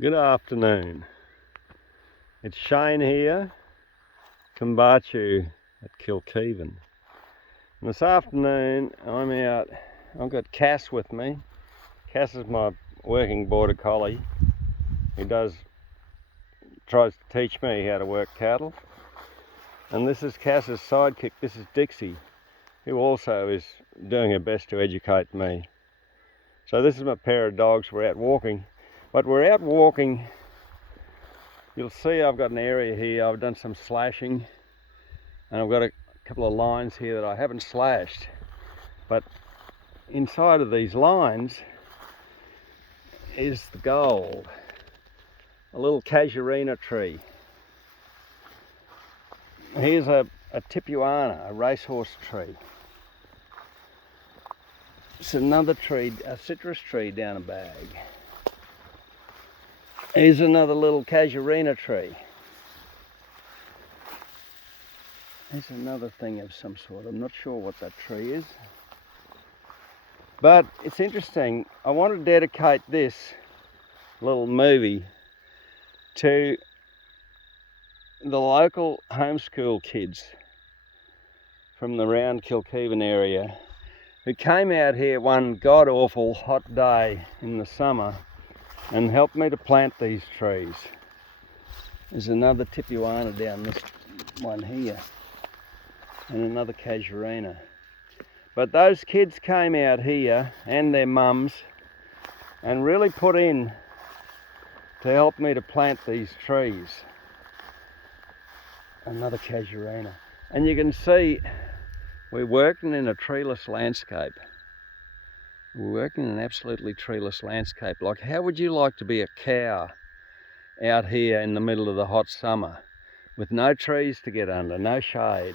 Good afternoon. It's Shane here, Kumbartcho at Kilkeven. And this afternoon I'm out, I've got Cass with me. Cass is my working border collie. He tries to teach me how to work cattle. And this is Cass's sidekick, this is Dixie, who also is doing her best to educate me. So this is my pair of dogs, we're out walking. But we're out walking. You'll see I've got an area here, I've done some slashing and I've got a couple of lines here that I haven't slashed. But inside of these lines is the gold, a little casuarina tree. Here's a tipuana, a racehorse tree. It's another tree, a citrus tree down a bag. Here's another little casuarina tree. There's another thing of some sort. I'm not sure what that tree is. But it's interesting. I want to dedicate this little movie to the local homeschool kids from the round Kilkeven area who came out here one god-awful hot day in the summer and helped me to plant these trees. There's another tipuana down this one here and another casuarina. But those kids came out here and their mums and really put in to help me to plant these trees. Another casuarina. And you can see we're working in a treeless landscape. We're working in an absolutely treeless landscape. Like, how would you like to be a cow out here in the middle of the hot summer with no trees to get under, no shade?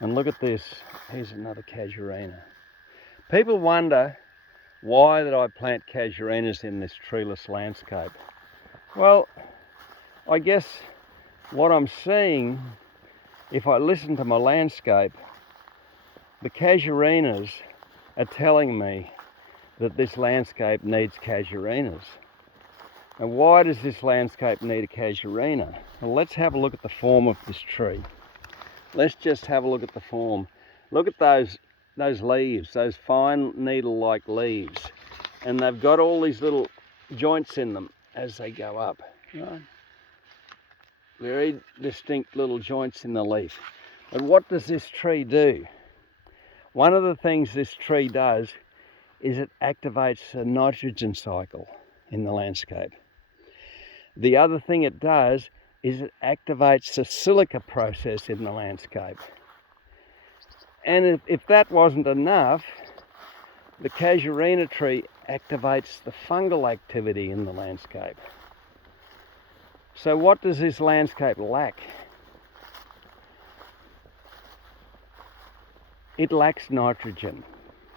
And look at this, here's another casuarina. People wonder why that I plant casuarinas in this treeless landscape. Well, I guess what I'm seeing, if I listen to my landscape, the casuarinas are telling me that this landscape needs casuarinas. And why does this landscape need a casuarina? Well, let's have a look at the form of this tree. Let's just have a look at the form. Look at those leaves, those fine needle-like leaves. And they've got all these little joints in them as they go up. Right? Very distinct little joints in the leaf. But what does this tree do? One of the things this tree does is it activates a nitrogen cycle in the landscape. The other thing it does is it activates the silica process in the landscape. And if that wasn't enough, the casuarina tree activates the fungal activity in the landscape. So what does this landscape lack? It lacks nitrogen.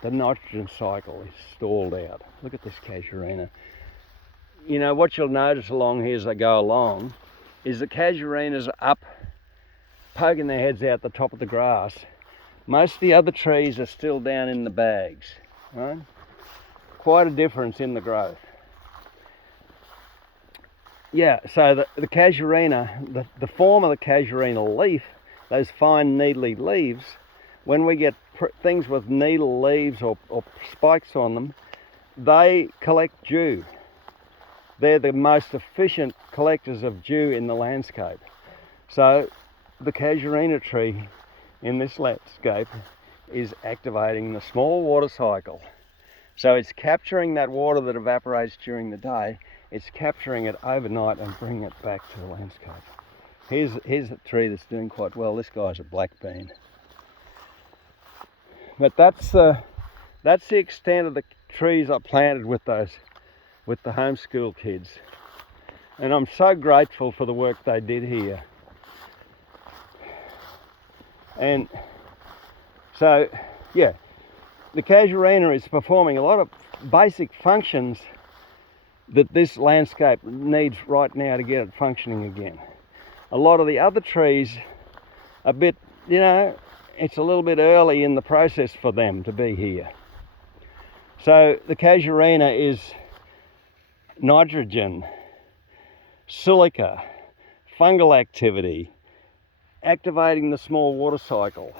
The nitrogen cycle is stalled out. Look at this casuarina. You know, what you'll notice along here as they go along is the casuarinas are up, poking their heads out the top of the grass. Most of the other trees are still down in the bags, right? Quite a difference in the growth. Yeah, so the casuarina, the form of the casuarina leaf, those fine needly leaves, when we get things with needle leaves or spikes on them, they collect dew. They're the most efficient collectors of dew in the landscape. So the casuarina tree in this landscape is activating the small water cycle. So it's capturing that water that evaporates during the day, it's capturing it overnight and bringing it back to the landscape. Here's a tree that's doing quite well. This guy's a black bean. But that's the extent of the trees I planted with the homeschool kids. And I'm so grateful for the work they did here. And so, yeah, the casuarina is performing a lot of basic functions that this landscape needs right now to get it functioning again. A lot of the other trees, a bit, you know, it's a little bit early in the process for them to be here. So the casuarina is nitrogen, silica, fungal activity, activating the small water cycle,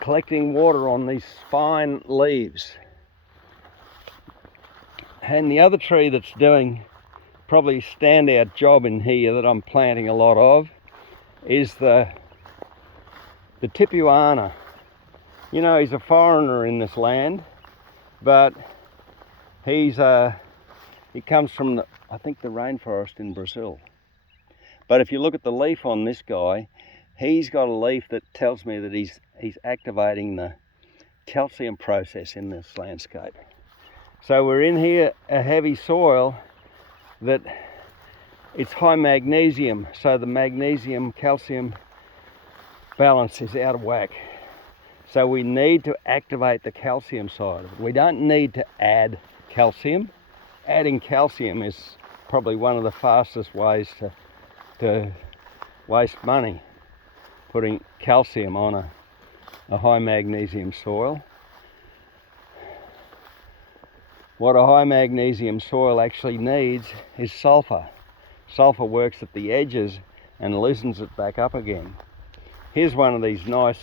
collecting water on these fine leaves. And the other tree that's doing probably standout job in here that I'm planting a lot of is the tipuana. You know, he's a foreigner in this land, but he comes from I think the rainforest in Brazil. But if you look at the leaf on this guy, he's got a leaf that tells me that he's activating the calcium process in this landscape. So we're in here a heavy soil that it's high magnesium, so the magnesium calcium balance is out of whack. So we need to activate the calcium side of it. We don't need to add calcium. Adding calcium is probably one of the fastest ways to waste money, putting calcium on a high magnesium soil. What a high magnesium soil actually needs is sulfur. Sulfur works at the edges and loosens it back up again. Here's one of these nice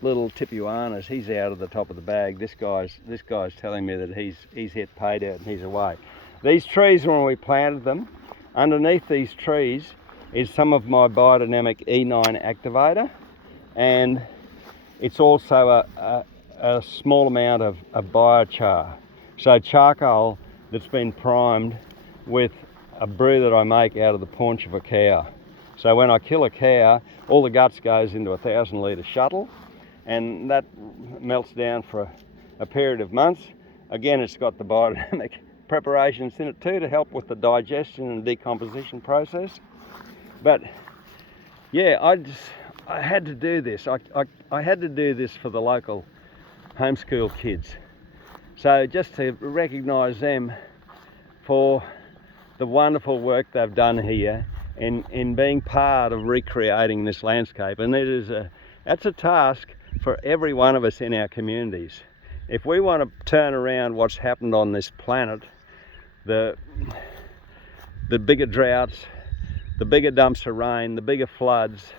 little tipuanas. He's out of the top of the bag. This guy's telling me that he's hit pay dirt and he's away. These trees, when we planted them, underneath these trees is some of my biodynamic E9 activator, and it's also a small amount of biochar. So charcoal that's been primed with a brew that I make out of the paunch of a cow. So when I kill a cow, all the guts goes into a 1,000 litre shuttle, and that melts down for a period of months. Again, it's got the biodynamic preparations in it too to help with the digestion and decomposition process. But yeah, I had to do this. I had to do this for the local homeschool kids. So just to recognise them for the wonderful work they've done here in being part of recreating this landscape. And that's a task for every one of us in our communities. If we want to turn around what's happened on this planet, the bigger droughts, the bigger dumps of rain, the bigger floods,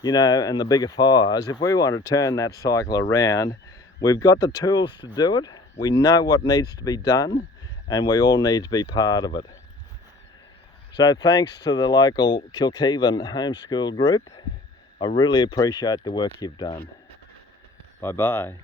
you know, and the bigger fires, if we want to turn that cycle around, we've got the tools to do it. We know what needs to be done, and we all need to be part of it. So thanks to the local Kilkeven homeschool group. I really appreciate the work you've done. Bye-bye.